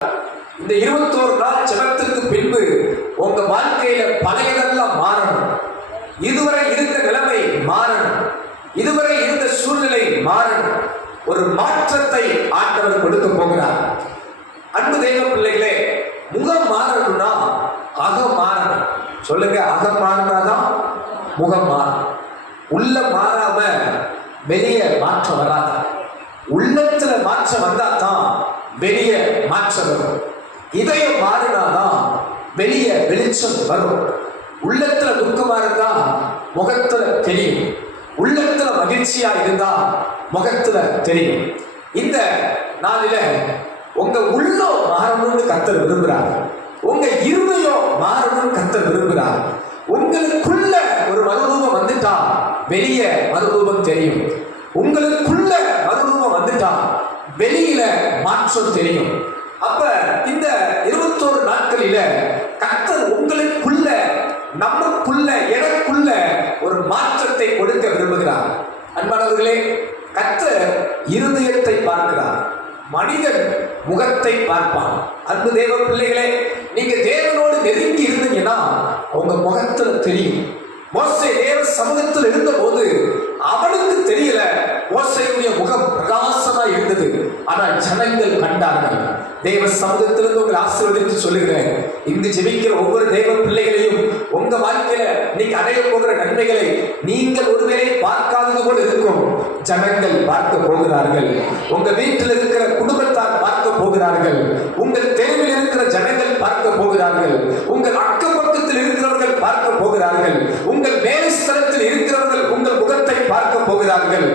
இந்த 21 நாள் ஜெபத்துக்கு பின்பு உங்க வாழ்க்கையில பழையதெல்லாம் மாறணும். இதுவரை இருந்த நிலைமை மாறணும். இதுவரை இருந்த சூழ்நிலை மாறணும். ஒரு மாற்றத்தை ஆண்டவர் கொடுக்க போகிறார். அன்பு தெய்வ பிள்ளைகளே, முகம் மாறணும்னா அகம் மாறணும். சொல்லுங்க, அகம் மாறினாதான் முகம் மாறும். உள்ள மாறாம வெளியே மாற்றம் வராது. உள்ளத்துல மாற்றம் வந்தா தான் வெளியே மாற்றம் வரும். இதயம் மாறினாதான் வெளியே வெளிச்சம் வரும். உள்ளத்துல துக்கமா இருந்தா முகத்துல தெரியும். உள்ளத்துல மகிழ்ச்சியா இருந்தா முகத்துல தெரியும். இந்த நாளில உங்க உள்ளம் மாறணும்னு கர்த்தர் விரும்புகிறார். உங்க இருதயம் மாறணும்னு கர்த்தர் விரும்புகிறார். உங்களுக்குள்ள ஒரு மறுரூபம் வந்துட்டா வெளியே மறுரூபம் தெரியும். உங்களுக்குள்ள மறுரூபம் வந்துட்டா வெளியில மாற்றம் தெரியும். அப்ப இந்த 21 நாட்களில கர்த்தர் உங்களுக்குள்ள, நமக்குள்ள, எனக்குள்ள ஒரு மாற்றத்தை கொடுக்க விரும்புகிறார். அன்பானவர்களே, கர்த்தர் இருதயத்தை பார்க்கிறார், மனிதன் முகத்தை பார்ப்பான். அன்பு தேவ பிள்ளைகளே, நீங்க தேவனோடு நெருங்கி இருந்தீங்கன்னா உங்க முகத்துல தெரியும். மோசே தேவ சமூகத்தில் இருந்த போது அவனுக்கு தெரியல, மோசேயுடைய முகம் பிரகாசமா இருந்தது. ஆனால் ஜனங்கள் கண்டார்கள். தேவ சமூகத்திலிருந்து உங்களை ஆசீர்வதித்து சொல்லுகிறேன், இங்கு ஜெபிக்கிற ஒவ்வொரு தேவ பிள்ளைகளையும் உங்க வாழ்க்கையில நீங்க அடைய போகிற நன்மைகளை நீங்கள் ஒருவேளை பார்க்காதது போல இருக்கும். ஜனங்கள் பார்க்க போகிறார்கள். உங்க வீட்டில் இருக்கிற குடும்பத்தார் பார்க்க போகிறார்கள். உங்கள் தெருவில் இருக்கிற ஜனங்கள் பார்க்க போகிறார்கள். உங்கள் அக்கம் பக்கத்தில் இருக்கிறவர்கள் பார்க்க போகிறார்கள். உங்கள் வேலை ஸ்தலத்தில் இருக்கிறவர்கள் உங்கள் முகத்தை பார்க்க போகிறார்கள்.